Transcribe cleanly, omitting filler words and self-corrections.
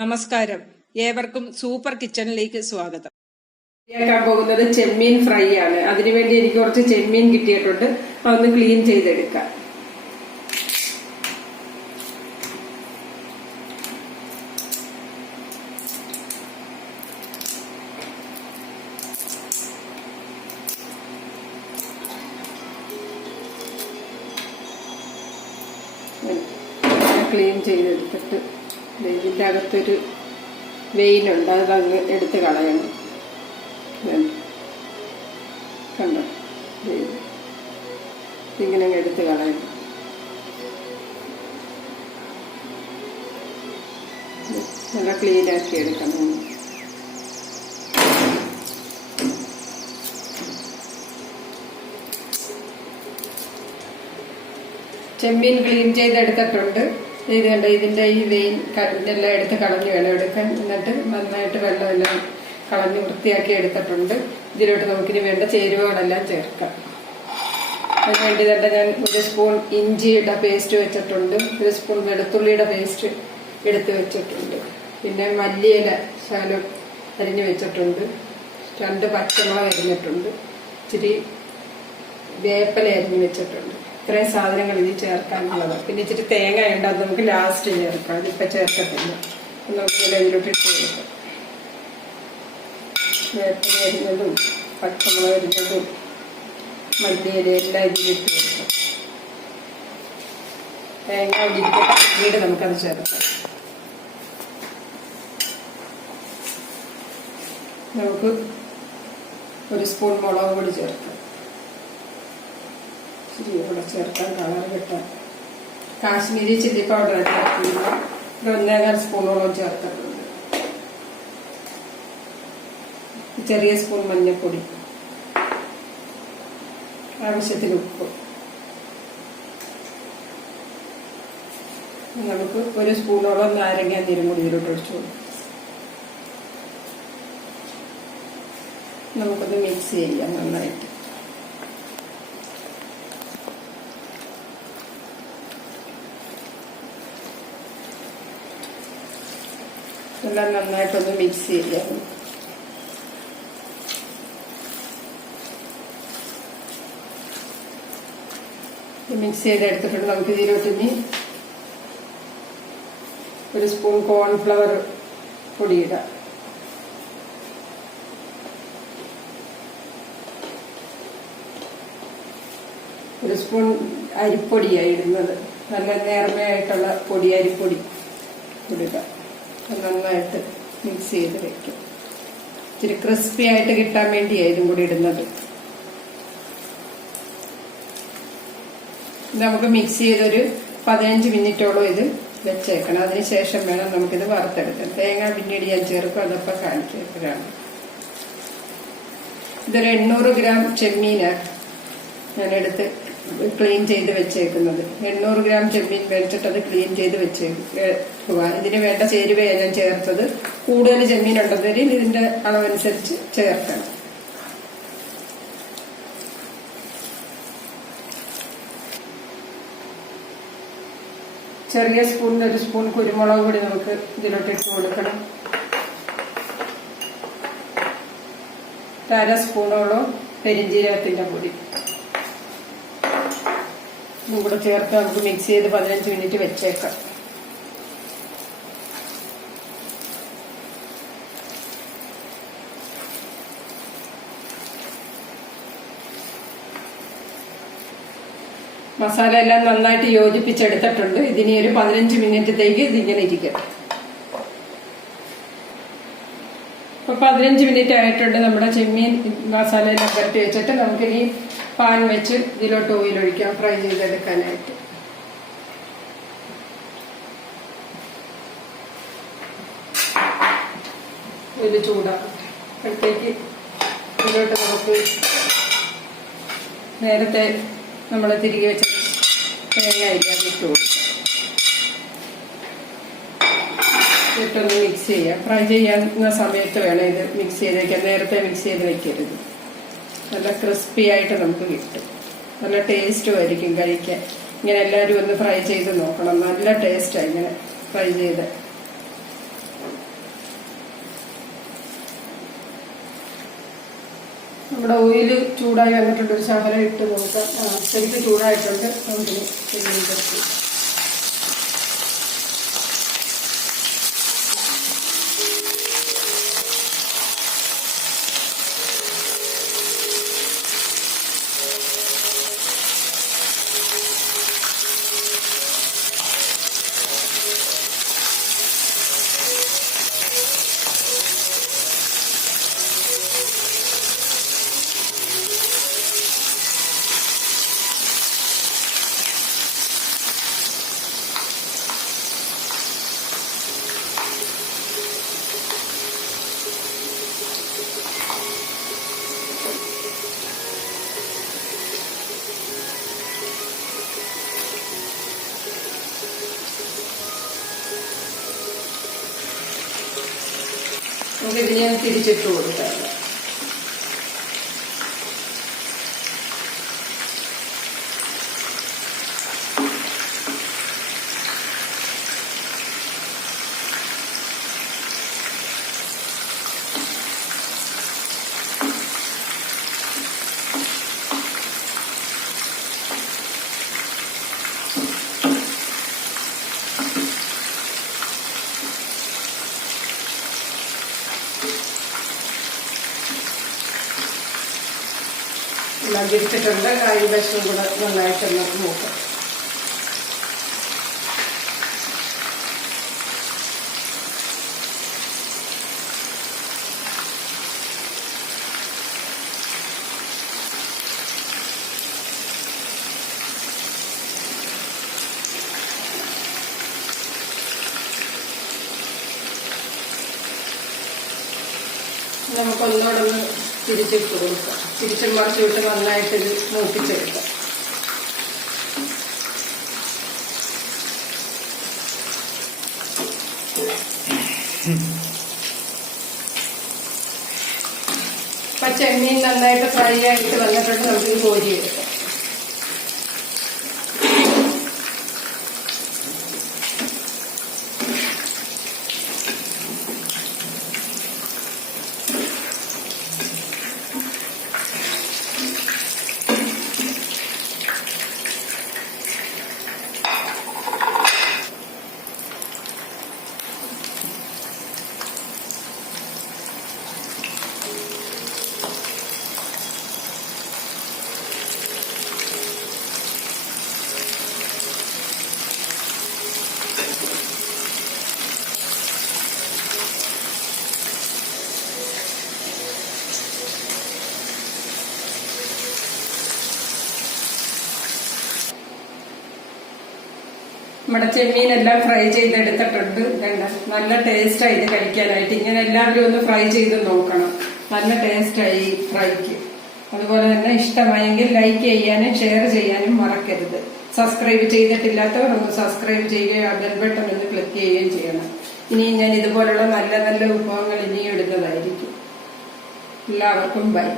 നമസ്കാരം, ഏവർക്കും സൂപ്പർ കിച്ചണിലേക്ക് സ്വാഗതം. ശരിയാക്കാൻ പോകുന്നത് ചെമ്മീൻ ഫ്രൈ ആണ്. അതിനുവേണ്ടി എനിക്ക് കുറച്ച് ചെമ്മീൻ കിട്ടിയിട്ടുണ്ട്. അതൊന്ന് ക്ലീൻ ചെയ്തെടുക്കാം. ക്ലീൻ ചെയ്തെടുത്തിട്ട് ഇതിൻ്റെ അകത്തൊരു വെയിനുണ്ട്, അതങ്ങ് എടുത്ത് കളയണം. കണ്ടോ, ഇങ്ങനെ എടുത്ത് കളയണം. നല്ല ക്ലീനാക്കി എടുക്കണം. ചെമ്മീൻ ക്ലീൻ ചെയ്തെടുത്തിട്ടുണ്ട്. ഇത് കണ്ട, ഇതിന്റെ ഈ വെയിൻ എല്ലാം എടുത്ത് കളഞ്ഞ് വേണം എടുക്കാൻ. എന്നിട്ട് നന്നായിട്ട് വെള്ളമെല്ലാം കളഞ്ഞ് വൃത്തിയാക്കി എടുത്തിട്ടുണ്ട്. ഇതിലോട്ട് നമുക്കിനി വേണ്ട ചേരുവകളെല്ലാം ചേർക്കാം. അതിനുവേണ്ടി തന്നെ ഞാൻ 1 സ്പൂൺ ഇഞ്ചിയുടെ പേസ്റ്റ് വെച്ചിട്ടുണ്ട്, 1 സ്പൂൺ വെളുത്തുള്ളിയുടെ പേസ്റ്റ് എടുത്ത് വെച്ചിട്ടുണ്ട്, പിന്നെ മല്ലിയില ശകലം അരിഞ്ഞ് വെച്ചിട്ടുണ്ട്, 2 പച്ചമുളക് അരിഞ്ഞിട്ടുണ്ട്, ഇച്ചിരി വേപ്പില അരിഞ്ഞ് വെച്ചിട്ടുണ്ട്. ഇത്രയും സാധനങ്ങൾ ഇതിൽ ചേർക്കാനുള്ളതാണ്. പിന്നെ ഇച്ചിരി തേങ്ങ ഉണ്ട്, അത് നമുക്ക് ലാസ്റ്റ് ചേർക്കാം. അതിപ്പോൾ ചേർക്കത്തില്ല. നമുക്ക് ഇതിലോട്ട് ഇട്ട് കൊടുക്കാം. വേപ്പില അരിഞ്ഞതും പച്ചമുളക് അരിഞ്ഞതും മല്ലിയില എല്ലാം ഇതിലിട്ട് കൊടുക്കാം. തേങ്ങ ഇരിക്കട്ടെ, പിന്നീട് നമുക്കത് ചേർക്കാം. നമുക്ക് 1 സ്പൂൺ മുളക് പൊടി ചേർക്കാം. ഇവിടെ ചേർക്കാൻ കളർ കിട്ടാൻ കാശ്മീരി ചില്ലി പൗഡർ ചേർക്കുന്ന 1.25 സ്പൂണോളം ചേർത്തിട്ടുണ്ട്. ചെറിയ സ്പൂൺ മഞ്ഞൾപ്പൊടി, ആവശ്യത്തിന് ഉപ്പ്. നമുക്ക് 1 സ്പൂണോളം നാരങ്ങ നീരും കൂടി ഇതിലോട്ട് ഒഴിച്ചു കൊടുക്കും. നമുക്കൊന്ന് മിക്സ് ചെയ്യാം നന്നായിട്ട്. എല്ലാം നന്നായിട്ടൊന്ന് മിക്സ് ചെയ്യാം. മിക്സ് ചെയ്തെടുത്തിട്ടുണ്ട്. നമുക്ക് ഇതിലോട്ട് ഇനി 1 സ്പൂൺ കോൺഫ്ലവർ പൊടിയിടാം. ഒരു സ്പൂൺ അരിപ്പൊടിയായി ഇടുന്നത്, നല്ല നേർമയായിട്ടുള്ള പൊടി, അരിപ്പൊടി ഇടുക. നന്നായിട്ട് മിക്സ് ചെയ്ത് വെക്കും. ഇച്ചിരി ക്രിസ്പി ആയിട്ട് കിട്ടാൻ വേണ്ടിയായിരുന്നു കൂടി ഇടുന്നത്. നമുക്ക് മിക്സ് ചെയ്തൊരു 15 മിനിറ്റോളം ഇത് വെച്ചേക്കണം. അതിനുശേഷം വേണം നമുക്കിത് വറുത്തെടുക്കാൻ. തേങ്ങ പിന്നീട് ഞാൻ ചേർക്കും, അതപ്പം കാണിക്കുകയാണ്. ഇതൊരു 800 ഗ്രാം ചെമ്മീനാണ് ഞാനെടുത്ത് ക്ലീൻ ചെയ്ത് വെച്ചേക്കുന്നത്. 800 ഗ്രാം ചെമ്മീൻ മേടിച്ചിട്ട് അത് ക്ലീൻ ചെയ്ത് വെച്ചേക്കുക. ഇതിന് വേണ്ട ചേരുവയാണ് ഞാൻ ചേർത്തത്. കൂടുതൽ ചെമ്മീൻ ഉണ്ടെന്നതിൽ ഇതിന്റെ അളവനുസരിച്ച് ചേർക്കണം. ചെറിയ സ്പൂണിന് 1 സ്പൂൺ കുരുമുളക് പൊടി നമുക്ക് ഇതിലോട്ട് ഇട്ട് കൊടുക്കണം. 1/2 സ്പൂണോളം പെരിഞ്ജീരകത്തിന്റെ പൊടി കൂടെ ചേർത്ത് നമുക്ക് മിക്സ് ചെയ്ത് 15 മിനിറ്റ് വെച്ചേക്കാം. മസാല എല്ലാം നന്നായിട്ട് യോജിപ്പിച്ചെടുത്തിട്ടുണ്ട്. ഇതിനി ഒരു 15 മിനിറ്റത്തേക്ക് ഇതിങ്ങനെ ഇരിക്കട്ടെ. ഇപ്പൊ 15 മിനിറ്റ് ആയിട്ടുണ്ട്. നമ്മുടെ ചെമ്മീൻ മസാല എല്ലാം പുരട്ടി വെച്ചിട്ട് നമുക്കിനി പാൻ വെച്ച് ഇതിലോട്ട് ഓയിൽ ഒഴിക്കാം ഫ്രൈ ചെയ്തെടുക്കാനായിട്ട്. ഇത് ചൂടാകത്തേക്ക് ഇതിലോട്ട് നമുക്ക് നേരത്തെ നമ്മൾ തിരികെ വെച്ച തേങ്ങ ഇല്ലാതെ ഇട്ട് കൊടുക്കാം. ഇട്ടൊന്ന് മിക്സ് ചെയ്യാം. ഫ്രൈ ചെയ്യുന്ന സമയത്ത് വേണം ഇത് മിക്സ് ചെയ്ത് വയ്ക്കാൻ. നേരത്തെ മിക്സ് ചെയ്ത് വെക്കരുത്. നല്ല ക്രിസ്പി ആയിട്ട് നമുക്ക് കിട്ടും. നല്ല ടേസ്റ്റും ആയിരിക്കും കഴിക്കാൻ. ഇങ്ങനെ എല്ലാവരും ഒന്ന് ഫ്രൈ ചെയ്ത് നോക്കണം. നല്ല ടേസ്റ്റാണ് ഇങ്ങനെ ഫ്രൈ ചെയ്ത്. നമ്മുടെ ഓയില് ചൂടായി വന്നിട്ടുണ്ട്. ഒരു ശകലം ഇട്ട് നോക്കാം. ശരിക്കും ചൂടായിട്ടുണ്ട്. നമുക്കിനി ചെമ്മീൻ ചേർത്ത് നമുക്കിതിനെ തിരിച്ചിട്ട് കൊടുക്കാം. എല്ലാം തിരിച്ചിട്ടുണ്ട്. കായ് വശം കൂടെ നന്നായിട്ടൊന്ന് നോക്കാം. നമുക്കൊന്നോടൊന്ന് തിരിച്ചിട്ട് കൊടുക്കാം. തിരിച്ചും മറിച്ച് വിട്ട് നന്നായിട്ടിത് മൂപ്പിച്ചെടുക്കാം. ഇപ്പം ചെമ്മീൻ നന്നായിട്ട് ഫ്രൈ ആയിട്ട് വന്നിട്ടുണ്ട്. നമുക്ക് കോരിയെടുക്കാം. നമ്മുടെ ചെമ്മീനെല്ലാം ഫ്രൈ ചെയ്തെടുത്തിട്ടുണ്ട്. കണ്ട നല്ല ടേസ്റ്റായി ഇത് കഴിക്കാനായിട്ട്. ഇങ്ങനെ എല്ലാവരും ഒന്ന് ഫ്രൈ ചെയ്ത് നോക്കണം. നല്ല ടേസ്റ്റായി ഫ്രൈക്ക്. അതുപോലെ തന്നെ ഇഷ്ടമായെങ്കിൽ ലൈക്ക് ചെയ്യാനും ഷെയർ ചെയ്യാനും മറക്കരുത്. സബ്സ്ക്രൈബ് ചെയ്തിട്ടില്ലാത്തവർ ഒന്ന് സബ്സ്ക്രൈബ് ചെയ്യുകയും ബെൽ ബട്ടൺ ഒന്ന് ക്ലിക്ക് ചെയ്യുകയും ചെയ്യണം. ഇനിയും ഞാൻ ഇതുപോലുള്ള നല്ല നല്ല വിഭവങ്ങൾ ഇനിയും ഇടുന്നതായിരിക്കും. എല്ലാവർക്കും ബൈ.